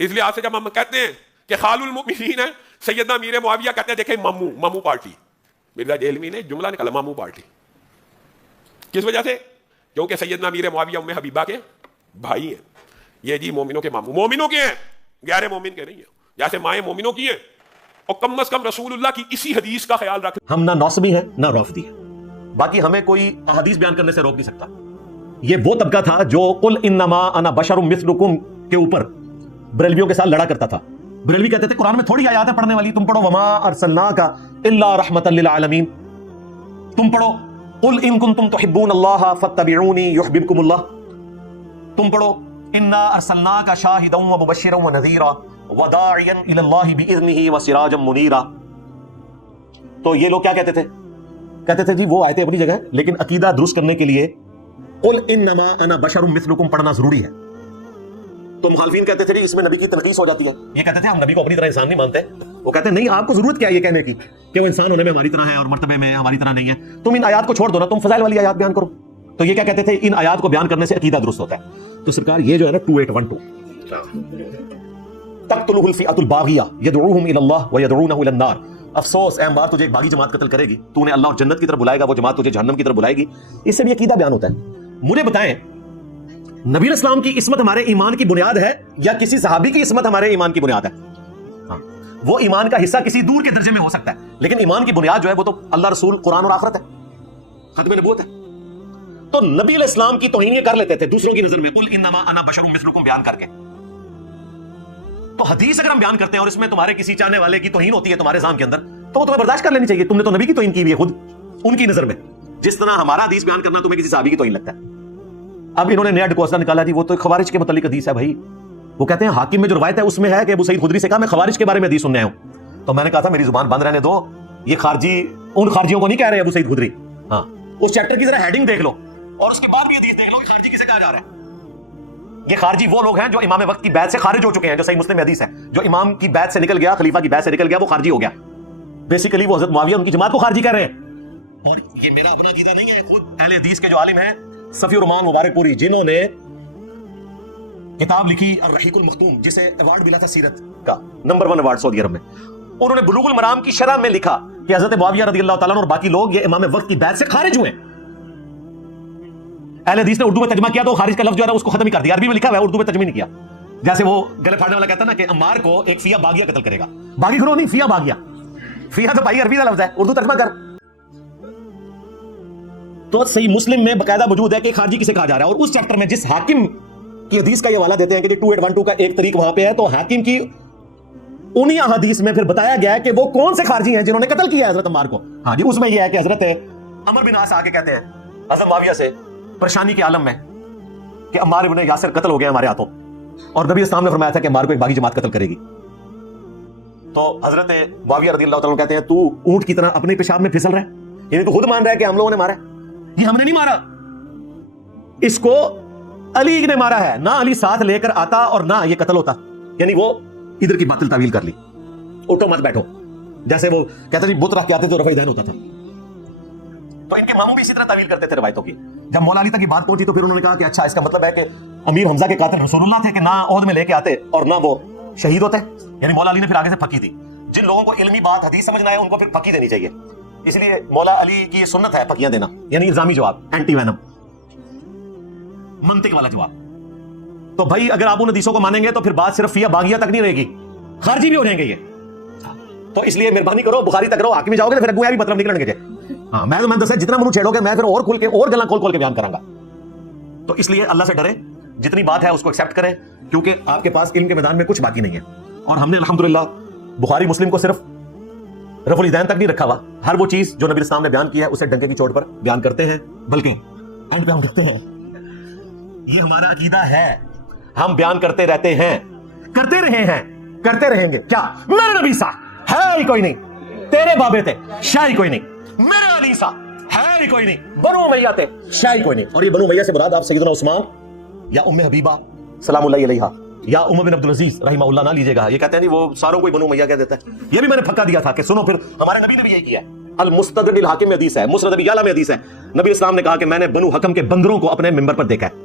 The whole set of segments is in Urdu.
اس لحاظ سے جب ہم کہتے ہیں کہ خال المؤمنین ہے سیدنا امیر معاویہ، کہتے ہیں دیکھیں مامو پارٹی، مرزا جہلمی نے جملہ نکالا مامو پارٹی، کس وجہ سے؟ کیونکہ سیدنا امیر معاویہ ام حبیبہ کے بھائی ہیں، یہ جی مومنوں کے مامو، مومنوں کے ہیں، غیر مومن کے نہیں ہیں، جیسے مائیں مومنوں کی ہیں، اور کم از کم رسول اللہ کی اسی حدیث کا خیال رکھ. ہم نہ نوسبی ہیں نہ رافضی ہیں، باقی ہمیں کوئی احادیث بیان کرنے سے روک نہیں سکتا. یہ وہ طبقہ تھا جو قل انما انا بشر مثلکم کے اوپر بریلویوں کے ساتھ لڑا کرتا تھا. بریلوی کہتے تھے قرآن میں تھوڑی آیات ہے پڑھنے والی، تم پڑھو وما ارسلناک الا رحمتا للعالمین، تم پڑھو قل ان کنتم تحبون اللہ فاتبعونی یحببکم اللہ، تم پڑھو انا ارسلناک شاہدا ومبشرا ونذیرا وداعیا الی اللہ باذنہ وسراجا منیرا. تو یہ لوگ کیا کہتے تھے جی وہ آیتیں اپنی جگہ ہیں، لیکن عقیدہ درست کرنے کے لیے قل انما انا بشر مثلکم پڑھنا ضروری ہے. تو مخالفین کہتے تھے جی اس میں نبی کی تنقیص ہو جاتی ہے، یہ کہتے تھے ہم نبی کو اپنی طرح انسان نہیں مانتے. وہ کہتے ہیں نہیں، آپ کو ضرورت کیا ہے یہ کہنے کی کہ وہ انسان ہونے میں ہماری طرح ہے اور مرتبے میں ہماری طرح نہیں ہے، تم ان آیات کو چھوڑ دو نا، تم فضائل والی آیات بیان کرو. تو یہ کیا کہتے تھے، ان آیات کو بیان کرنے سے عقیدہ درست ہوتا ہے. تو سرکار یہ جو ہے نا 2812 تقتلہ الفئۃ الباغیہ یدعوہم الی اللہ ویدعونہ الی النار. افسوس اے عمار، تجھے ایک باغی جماعت قتل کرے گی، تو نے اللہ اور جنت کی طرف بلائے گا، وہ جماعت تجھے جہنم کی طرف بلائے گی. اس سے بھی عقیدہ بیان ہوتا ہے. مجھے بتائیں نبی اسلام کی عصمت ہمارے ایمان کی بنیاد ہے یا کسی صحابی کی عصمت ہمارے ایمان کی بنیاد ہے؟ ہاں، وہ ایمان کا حصہ کسی دور کے درجے میں ہو سکتا ہے، لیکن ایمان کی بنیاد جو ہے وہ تو اللہ، رسول، قرآن اور آخرت ہے، ختم نبوت ہے. تو نبی علیہ السلام کی توہین یہ کر لیتے تھے دوسروں کی نظر میں قل انما انا بشر مثلکم بیان کر کے. تو حدیث اگر ہم بیان کرتے ہیں اور اس میں تمہارے کسی چاہنے والے کی توہین ہوتی ہے تمہارے ذہن کے اندر، تو وہ تمہیں برداشت کر لینی چاہیے. تم نے تو نبی کی توہین کی ہوئی ہے خود ان کی نظر میں، جس طرح ہمارا حدیث بیان کرنا تمہیں کسی صحابی کی توہین لگتا ہے. اب انہوں نے نیا ڈکوسلا نکالا جی وہ تو خوارج کے متعلق حدیث ہے. بھائی وہ کہتے ہیں حاکم میں جو روایت ہے اس میں ہے کہ ابو سعید خدری سے کہا میں خوارج کے بارے میں حدیث سننے آیا ہوں. تو میں نے کہا تھا میری زبان بند رہنے دو، یہ خارجی ان خارجیوں کو نہیں کہہ رہے ابو سعید خدری. ہاں، اس چیپٹر کی ذرا ہیڈنگ دیکھ لو اور اس کے بعد بھی حدیث دیکھ لو کہ خارجی کسے کہا جا رہا ہے. یہ خارجی وہ لوگ ہیں جو امام وقت کی بیعت سے خارج ہو چکے ہیں، جو صحیح مسلم میں حدیث ہے جو امام کی بیعت سے نکل گیا، خلیفہ کی بیعت سے نکل گیا، وہ خارجی ہو گیا. بیسیکلی وہ حضرت معاویہ ان کی جماعت کو خارجی کہہ رہے ہیں. اور یہ میرا اپنا عقیدہ نہیں ہے، خود اہل حدیث کے جو عالم ہیں صفی الرحمان مبارک پوری، جنہوں نے کتاب لکھی الرحیق المختوم جسے ایوارڈ ملا تھا سیرت کا، نمبر 1 ایوارڈ سعودی عرب میں، انہوں نے بلوغ المرام کی شرح میں لکھا کہ حضرت معاویہ رضی اللہ تعالیٰ عنہ اور باقی لوگ یہ امام وقت کی بیعت سے خارج ہوئے. اہل حدیث نے اردو میں ترجمہ کیا تو خارج کا لفظ جو ہے اس کو ختم ہی کر دیا، عربی میں لکھا ہوا ہے، اردو میں ترجمہ نہیں کیا. جیسے وہ گلے پھاڑنے والا کہتا ہے نا کہ عمار کو ایک فیا باغیہ قتل کرے گا. باغی گروہ نہیں، فیا باغیہ. فیا تو بھائی عربی کا لفظ ہے، اردو ترجمہ کر. تو صحیح مسلم میں باقاعدہ موجود ہے کہ خارجی کسے کہا جا رہا ہے. اور اس چیپٹر میں جس حاکم کی حدیث کا یہ حوالہ دیتے ہیں کہ 2812 کا ایک طریق وہاں پہ ہے، تو حاکم کی انہی حدیث میں پھر بتایا گیا ہے کہ وہ کون سے خارجی ہیں جنہوں نے قتل کیا ہے حضرت عمار کو. ہاں جی، اس میں یہ ہے کہ حضرت عمر بن عاص آگے کہتے ہیں حضرت معاویہ سے پریشانی کے عالم میں کہ عمار ابن یاسر قتل ہو گیا ہمارے ہاتھوں، اور نبی اسلام نے فرمایا تھا کہ عمار کو ایک باغی جماعت قتل کرے گی. تو حضرت معاویہ رضی اللہ تعالیٰ کہتے ہیں تو اونٹ کی طرح اپنے پیشاب میں پھسل رہا ہے، یعنی تو خود مان رہا ہے کہ ہم لوگوں نے مارا ہے. یہ ہم نے نہیں مارا، اس کو علی نے مارا ہے. نہ علی ساتھ لے کر آتا اور نہ یہ قتل ہوتا. یعنی وہ ادھر کی باطل تعویل کر لی. اٹھو مت بیٹھو، جیسے وہ کہتے بت رکھ کے آتے تو رفع دین ہوتا تھا. تو ان کے ماموں بھی اسی طرح تعویل کرتے تھے روایتوں کی. جب مولا علی تک یہ بات پہنچی تو پھر انہوں نے کہا کہ اچھا اس کا مطلب ہے کہ امیر حمزہ کے قاتل رسول اللہ تھے کہ نہ عہد میں لے کے آتے اور نہ وہ شہید ہوتے. یعنی مولا علی نے پھر آگے سے پھکی دی. جن لوگوں کو علمی بات حدیث سمجھنا ہے ان کو پھر پھکی دینی چاہیے. اس لیے مولا علی کی یہ سنت ہے پھکیاں دینا، یعنی الزامی جواب، اینٹی وینم، منطق والا جواب. تو بھائی اگر آپ ان حدیثوں کو مانیں گے تو پھر بات صرف فیا باغیہ تک نہیں رہے گی، خارجی بھی ہو جائیں گے یہ. تو اس لیے مہربانی کرو بخاری تک رہو، حاکم میں جاؤ گے تو پھر اگویا بھی مطلب نکلنے گے. ہاں، میں دسا جتنا منہ چھیڑو گے میں پھر اور کھول کے اور گلاں کھول کے بیان کراں گا. تو اس لیے اللہ سے ڈرے، جتنی بات ہے اس کو ایکسیپٹ کریں، کیونکہ آپ کے پاس علم کے میدان میں کچھ باقی نہیں ہے. اور ہم نے الحمدللہ بخاری مسلم کو صرف رفع الیدین تک نہیں رکھا ہوا، ہر وہ چیز جو نبی اسلام نے بیان کی ہے اسے ڈنکے کی چوٹ پر بیان کرتے ہیں. بلکہ اینڈ پہ ہم کہتے ہیں یہ ہمارا عقیدہ ہے، ہم بیان کرتے رہتے ہیں، کرتے رہے ہیں، کرتے رہیں گے. کیا میرے نبی سا ہے ہی کوئی نہیں، تیرے بابے تھے شاہی کوئی نہیں، میرے علی سا ہے ہی کوئی نہیں، بنو امیہ تھے شاہی کوئی نہیں. اور یہ بنو امیہ سے مراد آپ سیدنا عثمان یا ام حبیبہ سلام اللہ علیہا یا عمر بن عبد العزیز رحمہ اللہ نہ لیجیے گا. یہ کہتے ہیں نہیں وہ ساروں کو بنو امیہ کہہ دیتا ہے. یہ بھی میں نے پھکا دیا تھا کہ سنو پھر ہمارے نبی نے بھی یہی کیا ہے. المستدرک الحاکم میں حدیث ہے، مسند ابی یعلا میں حدیث ہے، نبی اسلام نے کہا کہ میں نے بنو حکم کے بندروں کو اپنے منبر پر دیکھا ہے.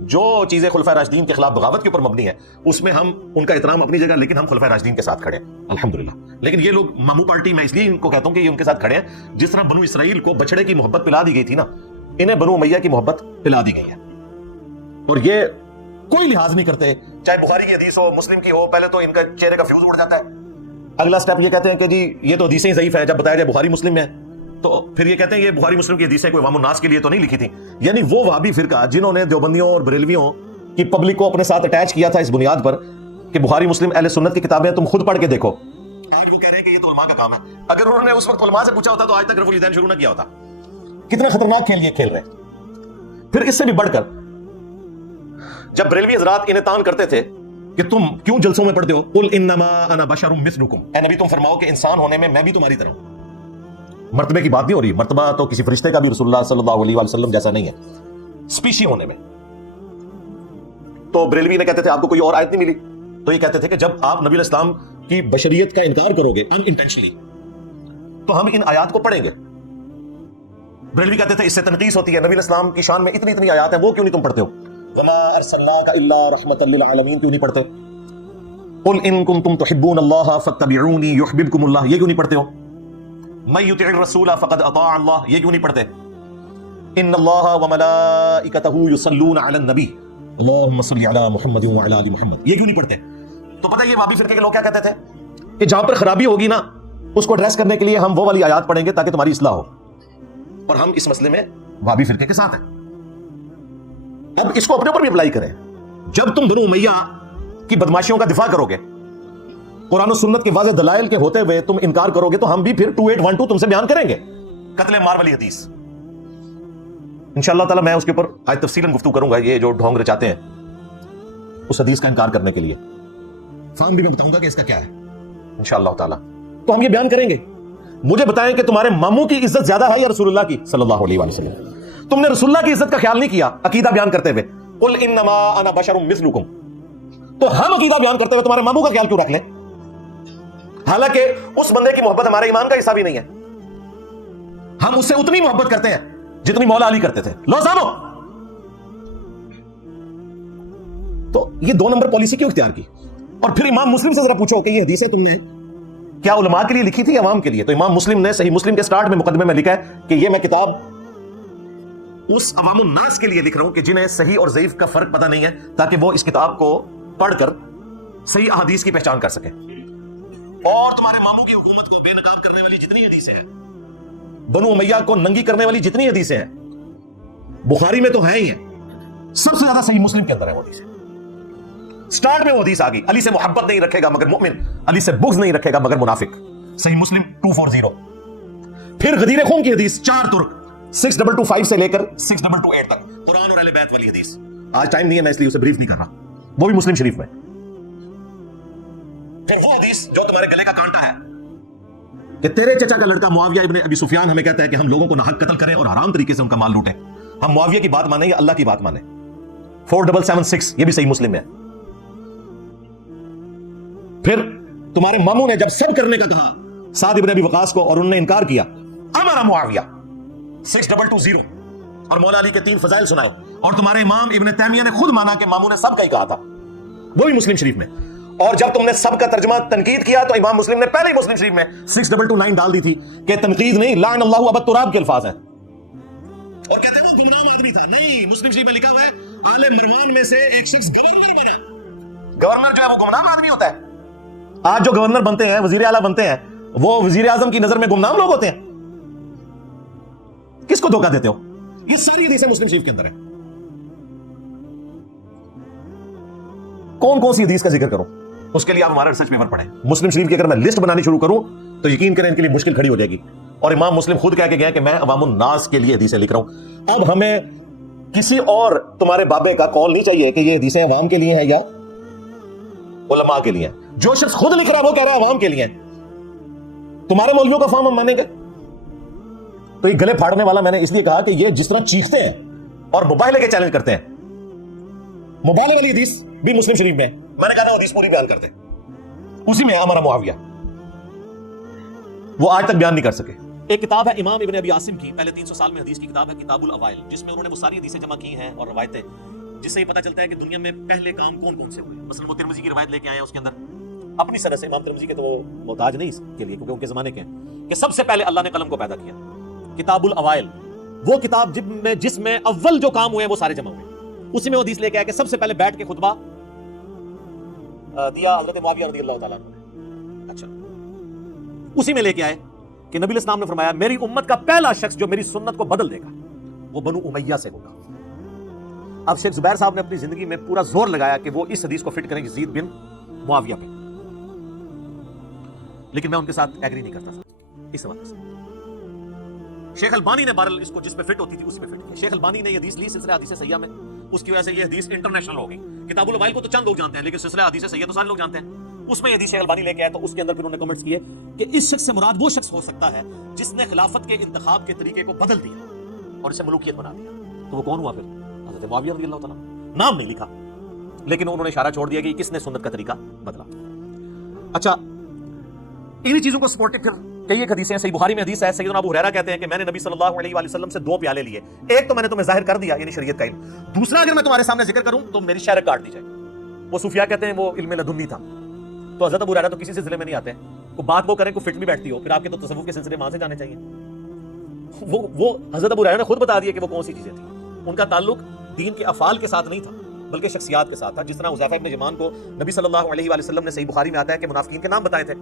جو چیزیں خلفائے راشدین کے خلاف بغاوت کے اوپر مبنی ہے اس میں ہم ان کا احترام اپنی جگہ، لیکن ہم خلفائے راشدین کے ساتھ کھڑے ہیں الحمدللہ. لیکن یہ لوگ مامو پارٹی، میں اس لیے ان کو کہتا ہوں کہ یہ ان کے ساتھ کھڑے ہیں، جس طرح بنو اسرائیل کو بچڑے کی محبت پلا دی گئی تھی نا، انہیں بنو امیہ کی محبت پلا دی گئی ہے. اور یہ کوئی لحاظ نہیں کرتے، چاہے بخاری کی حدیث ہو، مسلم کی ہو، پہلے تو ان کا چہرے کا فیوز اڑ جاتا ہے. اگلا سٹیپ یہ کہتے ہیں کہ جی یہ تو حدیثیں ضعیف ہے. جب بتایا جائے بخاری مسلم میں تو پھر یہ کہتے ہیں یہ بخاری مسلم کی حدیثیں کوئی عوام الناس کے لیے تو نہیں لکھی تھی. یعنی وہ وہابی فرقہ جنہوں نے دیوبندیوں اور بریلویوں کی پبلک کو اپنے ساتھ اٹیچ کیا تھا اس بنیاد پر کہ بخاری مسلم اہل سنت کی کتابیں، تم خود پڑھ کے دیکھو. آج وہ کہہ رہے ہیں کہ یہ تو علماء کا کام ہے. اگر انہوں نے اس وقت علماء سے پوچھا ہوتا تو آج تک رفع الیدین شروع نہ کیا ہوتا. کتنے خطرناک کھیل یہ کھیل رہے ہیں. پھر اس سے بھی بڑھ کر جب بریلوی حضرات انہیں تان کرتے تھے کہ تم کیوں جلسوں میں پڑھتے ہو، قل انما انا بشر مثلکم، اے نبی تم فرماؤ کہ انسان ہونے میں بھی تمہاری طرح ہوں. مرتبے کی بات نہیں ہو رہی، مرتبہ تو کسی فرشتے کا بھی رسول اللہ صلی اللہ علیہ وسلم جیسا نہیں ہے، اسپیشی ہونے میں. تو بریلوی نے کہتے تھے آپ کو کوئی اور آیت نہیں ملی، تو یہ کہتے تھے کہ جب آپ نبی علیہ السلام کی بشریت کا انکار کرو گے ان انٹینشنلی تو ہم ان آیات کو پڑھیں گے. بریلوی کہتے تھے اس سے تنقیص ہوتی ہے، نبی علیہ السلام کی شان میں اتنی آیات ہیں، وہ کیوں نہیں تم پڑھتے ہو؟ وما ارسلناک الا رحمۃ للعالمین کیوں نہیں پڑھتے؟ قل ان کنتم تحبون اللہ فاتبعونی یحببکم اللہ یہ کیوں نہیں پڑھتے ہو؟ من یطع الرسول فقد اطاع اللہ یہ کیوں نہیں پڑھتے؟ ان اللہ وملائکتہ یصلون علی النبی اللہم صلی علی محمد وعلی آل محمد یہ کیوں نہیں پڑھتے؟ تو پتہ یہ وہابی فرقے کے لوگ کیا کہتے تھے کہ جہاں پر خرابی ہوگی نا اس کو ایڈریس کرنے کے لیے ہم وہ والی آیات پڑھیں گے تاکہ تمہاری اصلاح ہو. اور ہم اس مسئلے میں وہابی فرقے کے ساتھ ہیں. اب اس کو اپنے اوپر بھی اپلائی کریں. جب تم بنو امیہ کی بدماشیوں کا دفاع کرو گے، قرآن و سنت کے واضح دلائل کے ہوتے ہوئے تم انکار کرو گے، تو ہم بھی پھر 2812 تم سے بیان کریں گے، قتل مار والی حدیث. انشاءاللہ تعالی میں اس کے اوپر آج تفصیلاً گفتگو کروں گا. یہ جو ڈھونگ رچاتے ہیں اس حدیث کا انکار کرنے کے لیے فارم بھی میں بتاؤں گا کہ اس کا کیا ہے انشاءاللہ تعالی. تو ہم یہ بیان کریں گے. مجھے بتائیں کہ تمہارے ماموں کی عزت زیادہ ہے یا رسول اللہ کی صلی اللہ علیہ وسلم؟ تم نے رسول اللہ کی عزت کا خیال نہیں کیا عقیدہ بیان کرتے ہوئے. قل انما انا بشر مثلکم. تو ہم عقیدہ بیان کرتے ہوئے تمہارے ماموں کا خیال کیوں رکھ لیں؟ حالانکہ اس بندے کی محبت ہمارے ایمان کا حصہ بھی نہیں ہے. ہم اس سے اتنی محبت کرتے ہیں جتنی مولا علی کرتے تھے. لو سامو. تو یہ 2 نمبر پالیسی کیوں اختیار کی؟ اور پھر امام مسلم سے ذرا پوچھو کہ یہ حدیثیں تم نے کیا علماء کے لیے لکھی تھی عوام کے لیے؟ تو امام مسلم نے صحیح مسلم کے سٹارٹ میں مقدمے میں لکھا ہے کہ یہ میں کتاب اس عوام الناس کے لیے لکھ رہا ہوں کہ جنہیں صحیح اور ضعیف کا فرق پتہ نہیں ہے، تاکہ وہ اس کتاب کو پڑھ کر صحیح احادیث کی پہچان کر سکیں. اور تمہارے ماموں کی حکومت کو بے نقاب کرنے والی جتنی حدیثیں ہیں، بنو امیہ کو ننگی کرنے والی جتنی حدیثیں ہیں، بخاری میں تو ہیں ہی ہیں، سب سے زیادہ صحیح مسلم کے اندر ہے وہ حدیثیں. سٹارٹ میں وہ حدیث آ گئی، علی سے محبت نہیں رکھے گا مگر مؤمن، علی سے بغض نہیں رکھے گا مگر منافق. صحیح مسلم 240. پھر غدیر خون کی حدیث 4 ترک 6225 سے لے کر 6228 تک، قرآن اور اہل بیت والی حدیث. آج ٹائم نہیں ہے میں اس لیے اسے بریف نہیں کر رہا، وہ بھی مسلم شریف میں. پھر وہ حدیث جو تمہارے گلے کا کانٹا ہے کہ تیرے چچا کا لڑکا معاویہ ابن ابی سفیان ہمیں کہتا ہے کہ ہم لوگوں کو ناحق قتل کریں اور حرام طریقے سے ان کا مال لوٹیں. ہم معاویہ کی بات مانیں یا اللہ کی بات مانیں؟ 4776 یہ بھی صحیح مسلم ہے. پھر تمہارے ماموں نے جب سب کرنے کا کہا سعد ابن ابی وقاص کو اور انہوں نے انکار کیا، امر معاویہ 6220 اور مولا علی کے 3 فضائل سنائے. اور تمہارے امام ابن تیمیہ نے خود مانا کہ ماموں نے سب کا ہی کہا تھا، وہ بھی مسلم شریف میں. اور جب تم نے سب کا ترجمہ تنقید کیا تو امام مسلم نے پہلے ہی مسلم شریف میں 6229 ڈال دی تھی کہ تنقید نہیں، لعن اللہ ابا التراب کے الفاظ ہیں. اور کہتے ہیں وہ گمنام آدمی تھا. نہیں، مسلم شریف میں لکھا ہوا ہے آل مروان میں سے ایک شخص گورنر بنا. گورنر جو ہے وہ گمنام آدمی ہوتا ہے؟ آج جو گورنر بنتے ہیں، وزیر اعلیٰ بنتے ہیں، وہ وزیر اعظم کی نظر میں گمنام لوگ ہوتے ہیں. کس کو دھوکہ دیتے ہو؟ یہ ساری حدیثیں مسلم شریف کے اندر ہیں. کون کون سی حدیث کا ذکر کروں؟ اس کے لیے آپ ہمارا ریسرچ پیپر پڑھیں. مسلم شریف کی اگر میں لسٹ بنانی شروع کروں تو یقین کریں ان کے لیے مشکل کھڑی ہو جائے گی. اور امام مسلم خود کہہ کے گئے کہ میں عوام الناس کے لیے حدیثیں لکھ رہا ہوں. اب ہمیں کسی اور تمہارے بابے کا قول نہیں چاہیے کہ یہ حدیثیں عوام کے لیے ہیں یا علماء کے لیے ہیں. جو شخص خود لکھ رہا ہے وہ کہہ رہا ہے عوام کے لیے. تمہارے مولویوں کا فارم ہم مانیں گے؟ تو یہ گلے پھاڑنے والا میں نے اس لیے کہا کہ یہ جس طرح چیختے ہیں اور مباہلے کے چیلنج کرتے ہیں. مباہلے والی حدیث بھی مسلم شریف میں میں نے کہا نا حدیث پوری بیان کرتے اسی میں ہمارا معاویہ وہ آج تک بیان نہیں کر سکے. ایک کتاب ہے امام ابن ابی عاصم کی، پہلے 300 سال میں حدیث کی کتاب ہے کتاب الاوائل، جس میں انہوں نے وہ ساری حدیثیں جمع کی ہیں اور روایتیں جس سے یہ پتا چلتا ہے کہ دنیا میں پہلے کام کون کون سے ہوئے. مثلا وہ ترمذی کی روایت لے کے آئے ہیں, اس کے اندر اپنی سند سے, امام ترمذی کے تو وہ محتاج نہیں اس کے لیے کیونکہ ان کے زمانے کے ہیں, کہ سب سے پہلے اللہ نے قلم کو پیدا کیا. کتاب الاوائل, وہ کتاب جس میں اول جو کام ہوئے ہیں وہ سارے جمع ہوئے, اسی میں وہ حدیث لے کے آئے کہ سب سے پہلے بیٹھ کے خطبہ دیا حضرت معاویہ رضی اللہ تعالیٰ عنہ نے. اچھا, اسی میں لے کے آئے کہ نبی الاسلام نے فرمایا میری امت کا پہلا شخص جو میری سنت کو بدل دے گا وہ بنو امیہ سے ہوگا. اب شیخ زبیر صاحب نے اپنی زندگی میں پورا زور لگایا کہ وہ اس حدیث کو فٹ کریں یزید بن معاویہ پہ, لیکن میں ان کے ساتھ ایگری نہیں کرتا تھا اس وجہ سے. شیخ البانی نے بہرحال اس کو جس پہ فٹ ہوتی تھی اس پہ فٹ کیا. شیخ البانی نے یہ حدیث لی سلسلہ حدیث صحیحہ میں, اس کی وجہ سے یہ حدیث انٹرنیشنل ہو گئی. کتاب الاوائل کو تو چند لوگ جانتے ہیں لیکن سلسلہ حدیث صحیحہ تو سارے لوگ جانتے ہیں. اس میں یہ حدیث شیخ البانی لے کے آئے تو اس کے اندر پھر انہوں نے کمنٹس کیے کہ اس شخص سے مراد وہ شخص ہو سکتا ہے جس نے خلافت کے انتخاب کے طریقے کو بدل دیا اور اسے ملوکیت بنا دیا. تو وہ کون ہوا پھر؟ حضرت معاویہ رضی اللہ تعالیٰ. نام نہیں لکھا لیکن انہوں نے اشارہ چھوڑ دیا کہ کس نے سنت کا طریقہ بدلا. اچھا, انہی چیزوں کو سپورٹو پھر کئی ایک حدیثیں ہیں. صحیح بخاری میں حدیث ہے, سیدنا ابو ہریرہ کہتے ہیں کہ میں نے نبی صلی اللہ علیہ وآلہ وسلم سے 2 پیالے لیے, ایک تو میں نے تمہیں ظاہر کر دیا یعنی شریعت کا علم, دوسرا اگر میں تمہارے سامنے ذکر کروں تو میری شہرت کاٹ دی جائے. وہ صوفیاء کہتے ہیں وہ علم لدنی تھا. تو حضرت ابو ہریرہ تو کسی سلسلے میں نہیں آتے, کو بات وہ کریں کو فٹ بھی بیٹھتی ہو, پھر آپ کے تو تصوف کے سلسلے وہاں سے جانے چاہیے. وہ حضرت ابو ہریرہ نے خود بتا دیا کہ وہ کون سی چیزیں تھیں. ان کا تعلق دین کے افعال کے ساتھ نہیں تھا بلکہ شخصیات کے ساتھ تھا. جس طرح حذیفہ ابن یمان کو نبی صلی اللہ علیہ وآلہ وسلم نے صحیح بخاری میں آتا ہے کہ منافقین کے نام بتائے تھے.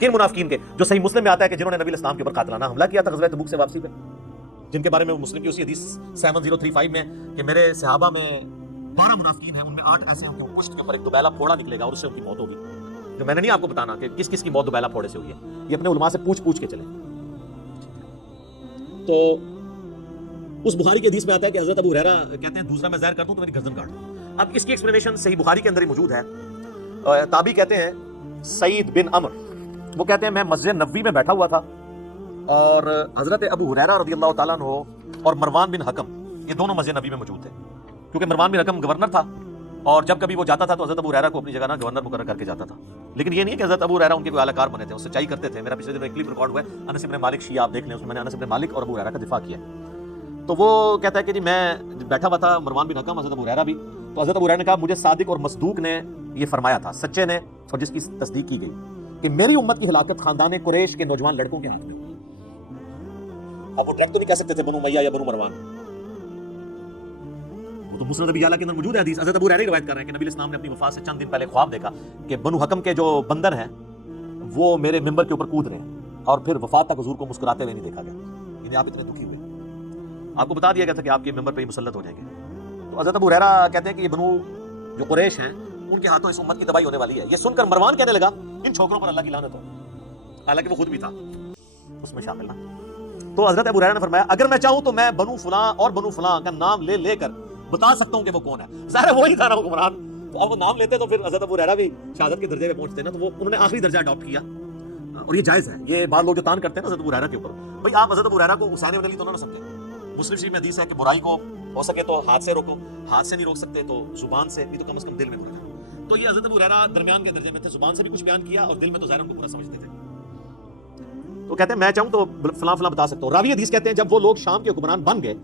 کن منافقین کے؟ جو صحیح مسلم میں آتا ہے کہ جنہوں نے نبی الاسلام کے اوپر قاتلانہ حملہ کیا تھا غزوہ تبوک سے واپسی پہ, جن کے بارے میں مسلم کی اسی حدیث 7035 میں کہ میرے صحابہ میں 12 منافقین ہیں, ان میں 8 ایسے ہیں کہ پشت کے اوپر ایک دوبیلا پھوڑا نکلے گا اور اس سے ان کی موت ہوگی. جو میں نے نہیں آپ کو بتانا کہ کس کس کی موت دوبیلا پھوڑے سے ہوئی ہے, یہ اپنے علماء سے پوچھ کے چلیں. تو اس بخاری کی حدیث میں آتا ہے کہ حضرت ابو ہریرہ کہتے ہیں دوسرا میں ظاہر کر دوں تو میری گردن کاٹ دوں. اب اس کی ایکسپلینیشن صحیح بخاری کے اندر ہی موجود ہے. تابعی کہتے ہیں سعید بن عمر, وہ کہتے ہیں میں مسجد نبوی میں بیٹھا ہوا تھا اور حضرت ابو ہریرہ رضی اللہ تعالیٰ عنہ اور مروان بن حکم یہ دونوں مسجد نبوی میں موجود تھے, کیونکہ مروان بن حکم گورنر تھا اور جب کبھی وہ جاتا تھا تو حضرت ابو ہریرہ کو اپنی جگہ نہ گورنر مقرر کر کے جاتا تھا. لیکن یہ نہیں ہے کہ حضرت ابو ہریرہ ان کے کوئی اعلی کار بنے تھے, وہ سچائی کرتے تھے. میرا پچھلے دن ایک کلپ ریکارڈ ہوا ہے انس بن مالک شیعہ, آپ دیکھ لیں, اس میں میں نے انس بن مالک اور ابو ہریرہ کا دفاع کیا. تو وہ کہتا ہے کہ جی میں بیٹھا ہوا تھا, مروان بن حکم, حضرت ابو ہریرہ بھی. تو حضرت ابو ہریرہ نے کہا مجھے صادق اور مصدوق نے یہ فرمایا تھا, سچے نے اور جس کی تصدیق کی گئی, کہ میری امت کی ہلاکت خاندان قریش کے نوجوان لڑکوں کے ہاتھ میں ہوئی. اب وہ ڈائریکٹ تو نہیں کہہ سکتے تھے بنو امیہ یا بنو مروان, وہ تو مسند ابی اعلیٰ کے اندر موجود ہے حدیث. حضرت ابو ہریرہ روایت کر رہے ہیں کہ نبی الاسلام نے اپنی وفات سے چند دن پہلے خواب دیکھا کہ بنو حکم کے جو بندر ہیں وہ میرے ممبر کے اوپر کود رہے ہیں, اور پھر وفات تک حضور کو مسکراتے ہوئے نہیں دیکھا گیا. یعنی آپ اتنے دکھی ہوئے, آپ کو بتا دیا گیا تھا کہ آپ کے ممبر پہ ہی مسلط ہو جائیں گے. تو حضرت ابو ہریرہ کہتے ہیں کہ یہ بنو جو قریش ہیں ان کے ہاتھوں اس امت کی تباہی ہونے والی ہے. یہ سن کر مروان کہنے لگا ان چھوکروں پر اللہ کی لعنت ہو, حالانکہ وہ خود بھی تھا اس میں شامل نہ. تو حضرت ابو ہریرہ نے فرمایا اگر میں چاہوں تو میں بنو فلاں اور بنو فلاں کا نام لے کر بتا سکتا ہوں کہ وہ کون ہے. ظاہر ہے وہی تھا نا حکمران, اب وہ نام لیتے تو پھر حضرت ابو ہریرہ بھی شہادت کے درجے پہ پہنچتے نا, تو وہ انہوں نے آخری درجہ اڈاپٹ کیا. اور یہ جائز ہے. یہ بعض لوگ جو تان کرتے ہیں نا حضرت ابو ہریرہ کے اوپر, بھائی آپ حضرت ابو ہریرہ کو حسین بن علی تو نہ سمجھیں. مسلم شریف میں حدیث ہے کہ برائی کو ہو سکے تو ہاتھ سے روکو, ہاتھ سے نہیں روک سکتے تو زبان سے, بھی تو کم از کم دل میں برا ہے. تو یہ حضرت ابو ہریرہ درمیان کے درجے میں تھے, زبان سے بھی کچھ بیان کیا اور دل میں تو ظاہر ان کو برا سمجھتے تھے. تو کہتے ہیں میں چاہوں تو فلاں فلاں بتا سکتا ہوں. راوی حدیث کہتے ہیں جب وہ لوگ شام کے حکمران بن گئے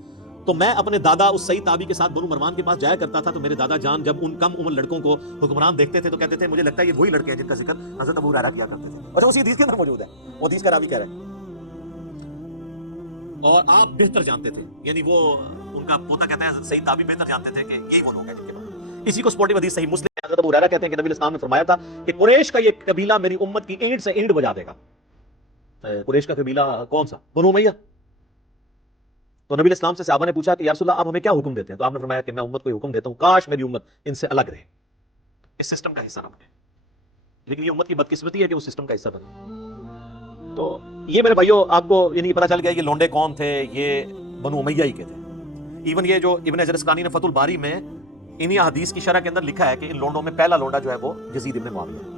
تو میں اپنے دادا اس صحیح تابعی کے ساتھ بنو مروان کے پاس جایا کرتا تھا. تو میرے دادا جان جب ان کم عمر لڑکوں کو حکمران دیکھتے تھے تو کہتے تھے مجھے لگتا ہے یہ وہی لڑکے ہیں جن کا ذکر حضرت ابو ہریرہ کیا کرتے تھے. اچھا اسی حدیث کے اندر موجود ہے, وہ حدیث کا راوی کہہ رہا ہے. اور آپ بہتر جانتے تھے, یعنی وہ ان کا پوتا کہتا ہے صحیح تابعی بہتر جانتے تھے کہ یہی وہ لوگ ہیں جن کے پاس. اسی کو سپورٹو حدیث صحیح مسلم حضرت ابو ہریرہ کہتے ہیں کہ نبی الاسلام نے فرمایا تھا کہ قریش کا یہ قبیلہ میری امت کی اینٹ سے اینٹ بجا دے گا. قریش کا قبیلہ کون سا؟ بنو امیہ. تو نبی الاسلام سے صحابہ نے پوچھا کہ یا رسول اللہ آپ ہمیں کیا حکم دیتے ہیں؟ تو آپ نے فرمایا کہ میں امت کو یہ حکم دیتا ہوں کاش میری امت ان سے الگ رہے, اس سسٹم کا حصہ نہ بنے. لیکن یہ امت کی بدقسمتی ہے کہ اس سسٹم کا حصہ بنے. تو یہ میرے بھائیوں آپ کو یعنی پتہ چل گیا یہ لونڈے کون تھے, یہ بنو امیہ ہی کے تھے. ایون یہ جو ابن حجر اسقلانی نے فتح الباری میں انہی حدیث کی شرح کے اندر لکھا ہے کہ ان لونڈوں میں پہلا لونڈا جو ہے وہ یزید ابن معاویہ ہے.